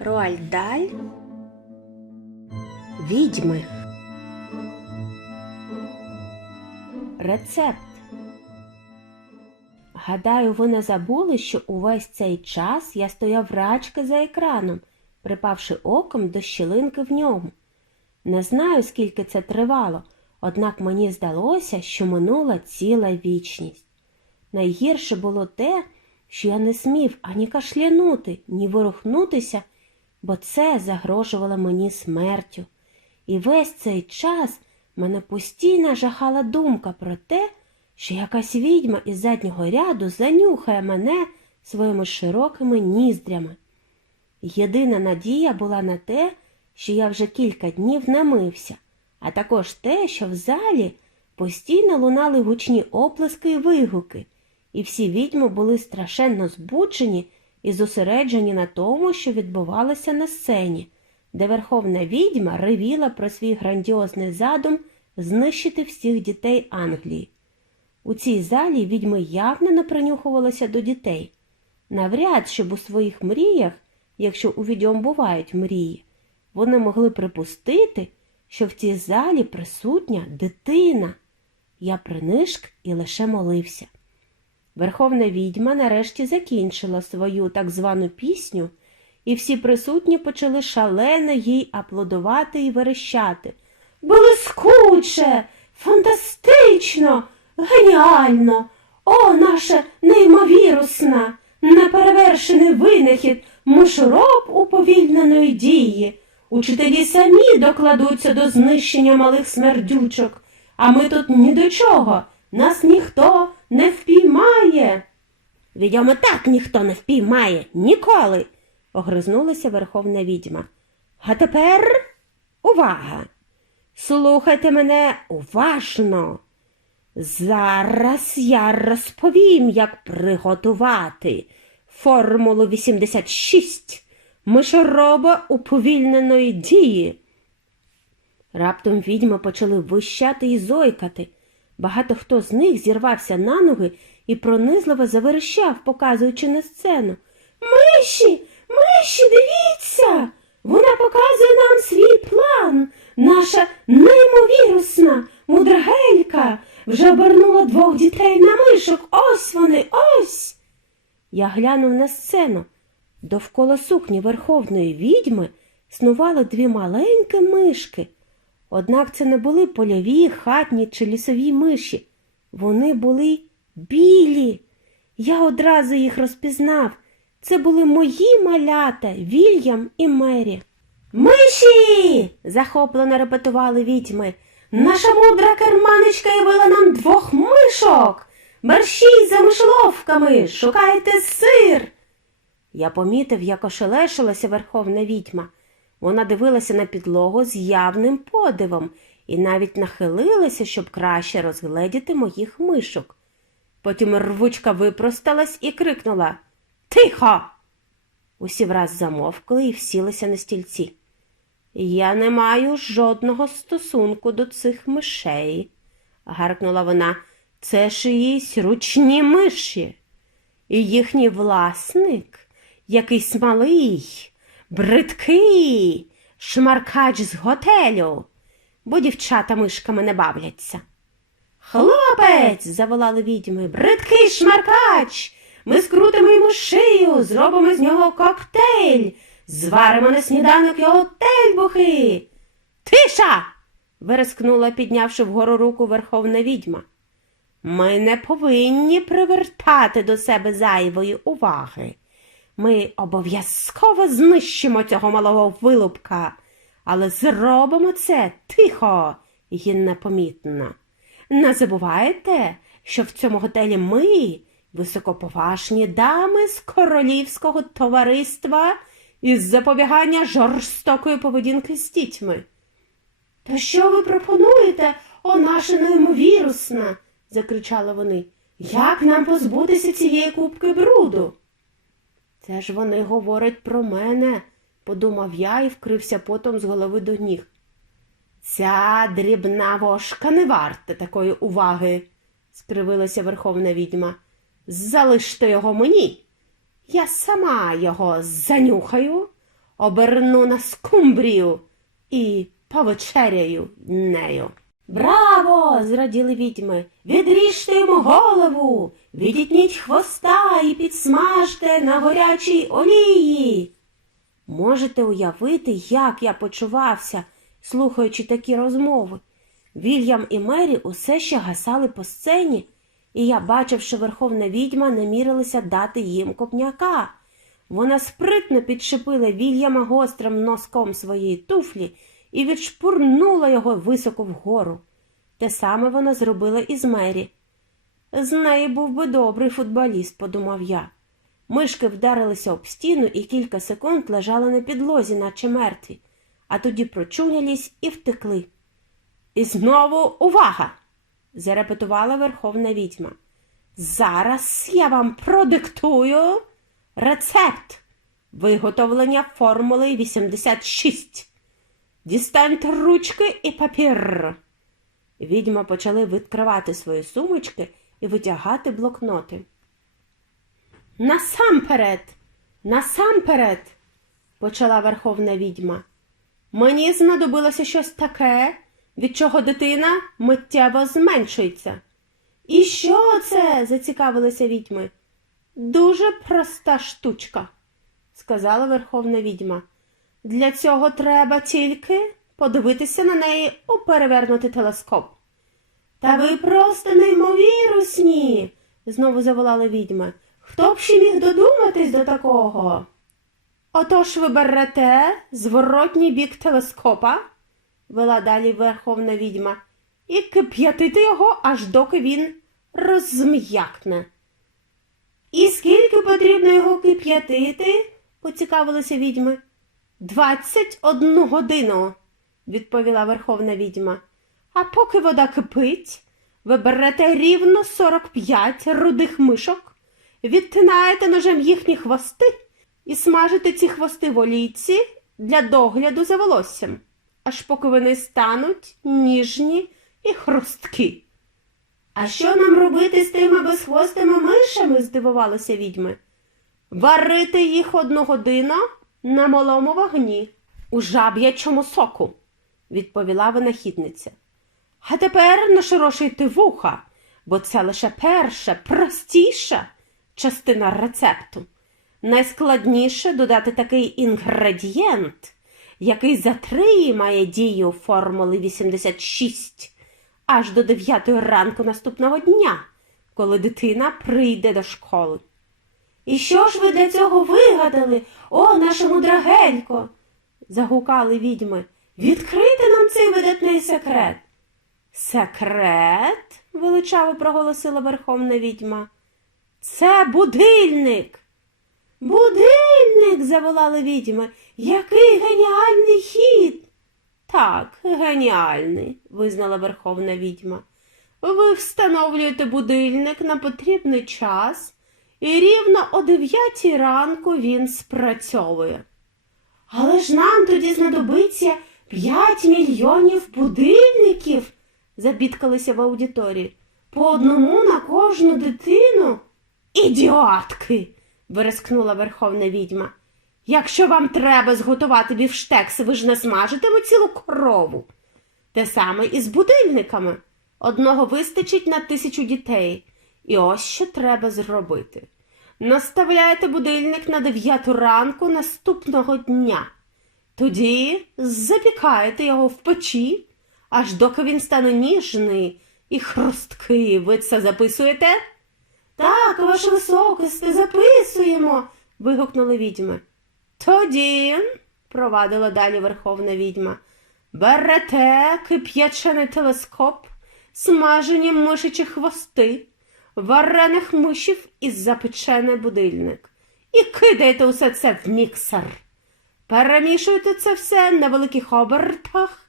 Роальдаль. Відьми. Рецепт. Гадаю, ви не забули, що увесь цей час я стояв рачки за екраном, припавши оком до щілинки в ньому. Не знаю, скільки це тривало, однак мені здалося, що минула ціла вічність. Найгірше було те, що я не смів ані кашлянути, ні ворухнутися, бо це загрожувало мені смертю. І весь цей час мене постійно жахала думка про те, що якась відьма із заднього ряду занюхає мене своїми широкими ніздрями. Єдина надія була на те, що я вже кілька днів не мився, а також те, що в залі постійно лунали гучні оплески і вигуки, і всі відьми були страшенно збуджені і зосереджені на тому, що відбувалося на сцені, де верховна відьма ревіла про свій грандіозний задум знищити всіх дітей Англії. У цій залі відьми явно не принюхувалися до дітей. Навряд, щоб у своїх мріях, якщо у відьом бувають мрії, вони могли припустити, що в цій залі присутня дитина. Я принишк і лише молився. Верховна відьма нарешті закінчила свою так звану пісню, і всі присутні почали шалено їй аплодувати і верещати. Блискуче, фантастично, геніально! О, наша неймовірусна, неперевершений винахід, мушуроб уповільненої дії. Учителі самі докладуться до знищення малих смердючок, а ми тут ні до чого, нас ніхто не впіймає. Відомо так ніхто не впіймає ніколи, огризнулася верховна відьма. А тепер увага! Слухайте мене уважно. Зараз я розповім, як приготувати формулу 86 мишороба уповільненої дії. Раптом відьми почали вищати і зойкати. Багато хто з них зірвався на ноги і пронизливо заверещав, показуючи на сцену. Миші, миші, дивіться! Вона показує нам свій план. Наша неймовірусна мудрагелька вже обернула двох дітей на мишок. Ось вони, ось. Я глянув на сцену. Довкола сукні верховної відьми снували дві маленькі мишки. Однак це не були польові, хатні чи лісові миші. Вони були білі. Я одразу їх розпізнав. Це були мої малята Вільям і Мері. Миші. захоплено репетували відьми. Наша мудра керманичка явила нам двох мишок. Мерщій за мишоловками, шукайте сир. Я помітив, як ошелешилася верховна відьма. Вона дивилася на підлогу з явним подивом і навіть нахилилася, щоб краще розгледіти моїх мишок. Потім рвучка випросталась і крикнула Тихо. Усі враз замовкли і всілися на стільці. Я не маю жодного стосунку до цих мишей, гаркнула вона. Це ж їсь ручні миші. І їхній власник, якийсь малий, бридкий, шмаркач з готелю, бо дівчата мишками не бавляться. Хлопець, заволали відьми, бридкий шмаркач. Ми скрутимо йому шию, зробимо з нього коктейль, зваримо на сніданок його тельбухи. Тиша. вирискнула, піднявши вгору руку верховна відьма. Ми не повинні привертати до себе зайвої уваги. Ми обов'язково знищимо цього малого вилупка, але зробимо це тихо і непомітно. Не забувайте, що в цьому готелі ми, високоповажні дами з королівського товариства із запобігання жорстокої поведінки з дітьми. Та що ви пропонуєте, о наша неймовірусна? закричали вони. Як нам позбутися цієї купки бруду? Це ж вони говорять про мене, подумав я і вкрився потом з голови до ніг. Ця дрібна вошка не варта такої уваги, скривилася верховна відьма. Залиште його мені. Я сама його занюхаю, оберну на скумбрію і повечеряю нею. Браво! зраділи відьми. Відріжте йому голову, відітніть хвоста і підсмажте на горячій олії. Можете уявити, як я почувався, слухаючи такі розмови. Вільям і Мері усе ще гасали по сцені, і я бачив, що верховна відьма намірилася дати їм копняка. Вона спритно підшипила Вільяма гострим носком своєї туфлі і відшпурнула його високо вгору. Те саме вона зробила і з Мері. З неї був би добрий футболіст, подумав я. Мишки вдарилися об стіну і кілька секунд лежали на підлозі, наче мертві, а тоді прочунялись і втекли. І знову увага! зарепетувала верховна відьма. Зараз я вам продиктую рецепт виготовлення формули 86. Дістаньте ручки і папір. Відьма почали відкривати свої сумочки і витягати блокноти. Насамперед, насамперед, почала верховна відьма. Мені знадобилося щось таке, від чого дитина миттєво зменшується. І що це? зацікавилися відьми. Дуже проста штучка, сказала верховна відьма. Для цього треба тільки подивитися на неї у перевернутий телескоп. Та ви просто неймовірусні, знову заволала відьма. Хто б ще міг додуматись до такого? Отож ви берете зворотній бік телескопа, вела далі верховна відьма, і кип'ятите його, аж доки він розм'якне. І скільки потрібно його кип'ятити? поцікавилися відьми. Двадцять одну годину, відповіла верховна відьма. А поки вода кипить, ви берете рівно 45 рудих мишок, відтинаєте ножем їхні хвости і смажите ці хвости в олійці для догляду за волоссям, аж поки вони стануть ніжні і хрусткі. А що нам робити з тими безхвостими мишами? здивувалися відьми. Варити їх одну годину на малому вогні у жаб'ячому соку, відповіла винахідниця. А тепер нашорошуйте вуха, бо це лише перша, простіша частина рецепту. Найскладніше додати такий інгредієнт, який затримає дію формули 86 аж до 9 ранку наступного дня, коли дитина прийде до школи. І що ж ви для цього вигадали, о, наша мудрагелько? загукали відьми. Відкрийте нам цей видатний секрет. Секрет? величаво проголосила верховна відьма. Це будильник. Будильник, заволали відьми. Який геніальний хід. Так, геніальний, визнала верховна відьма. Ви встановлюєте будильник на потрібний час, і рівно о дев'ятій ранку він спрацьовує. Але ж нам тоді знадобиться п'ять мільйонів будильників, забідкалися в аудиторії. По одному на кожну дитину. Ідіотки. вирискнула верховна відьма. Якщо вам треба зготувати бівштекс, ви ж не смажитиме цілу корову. Те саме і з будильниками. Одного вистачить на тисячу дітей. І ось що треба зробити. Наставляєте будильник на дев'яту ранку наступного дня. Тоді запікаєте його в печі, аж доки він стане ніжний і хрусткий. Ви це записуєте? Так, ваше високосте, записуємо. вигукнули відьми. Тоді, провадила далі верховна відьма, берете кип'ячений телескоп, смажені мишичі хвости, варених мишів і запечений будильник. І кидаєте усе це в міксер. Перемішуєте це все на великих обертах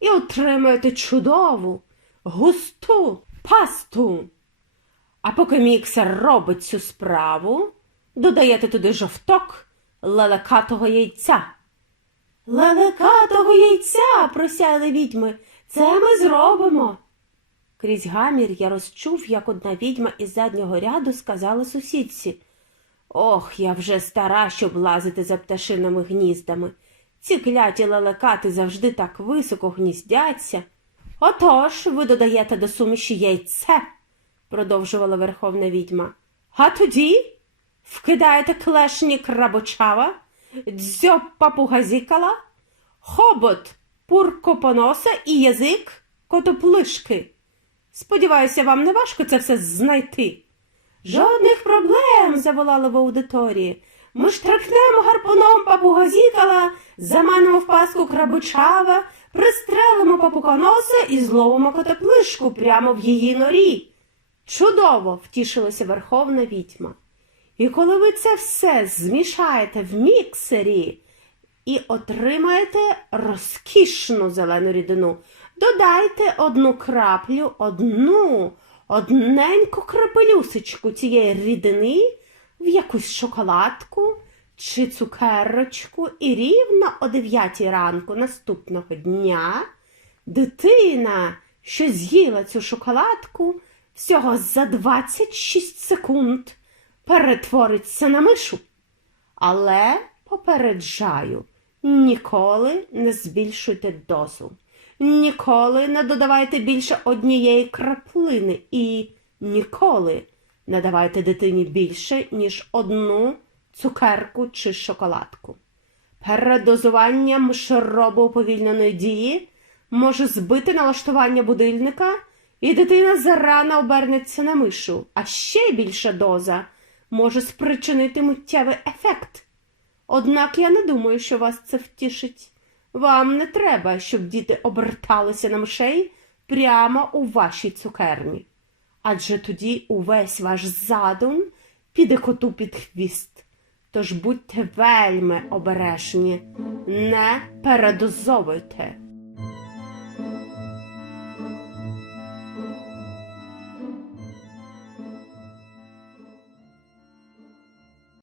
і отримуєте чудову, густу пасту. А поки міксер робить цю справу, додаєте туди жовток лелекатого яйця. Лелекатого яйця, просяяли відьми, це ми зробимо. Крізь гамір я розчув, як одна відьма із заднього ряду сказала сусідці. Ох, я вже стара, щоб лазити за пташиними гніздами. Ці кляті лелекати завжди так високо гніздяться. Отож, ви додаєте до суміші яйце, продовжувала верховна відьма. А тоді вкидаєте клешні крабочава, дзьоб папугазікала, хобот пуркопоноса і язик котоплишки. Сподіваюся, вам не важко це все знайти. Жодних проблем, заволали в аудиторії. Ми штрикнемо гарпуном папугазікала, заманимо в паску крабичава, пристрелимо папуконоса і зловимо котоплишку прямо в її норі. Чудово! втішилася верховна відьма. І коли ви це все змішаєте в міксері і отримаєте розкішну зелену рідину, додайте одну краплю, одну, одненьку крапелюсечку цієї рідини в якусь шоколадку чи цукерочку, і рівно о 9 ранку наступного дня дитина, що з'їла цю шоколадку, всього за 26 секунд перетвориться на мишу. Але попереджаю, ніколи не збільшуйте дозу, ніколи не додавайте більше однієї краплини і ніколи не давайте дитині більше, ніж одну цукерку чи шоколадку. Передозуванням широбо уповільненої дії може збити налаштування будильника, і дитина зарано обернеться на мишу, а ще більша доза може спричинити миттєвий ефект. Однак я не думаю, що вас це втішить. Вам не треба, щоб діти оберталися на мишей прямо у вашій цукерні. Адже тоді увесь ваш задум піде коту під хвіст. Тож будьте вельми обережні, не передозовуйте.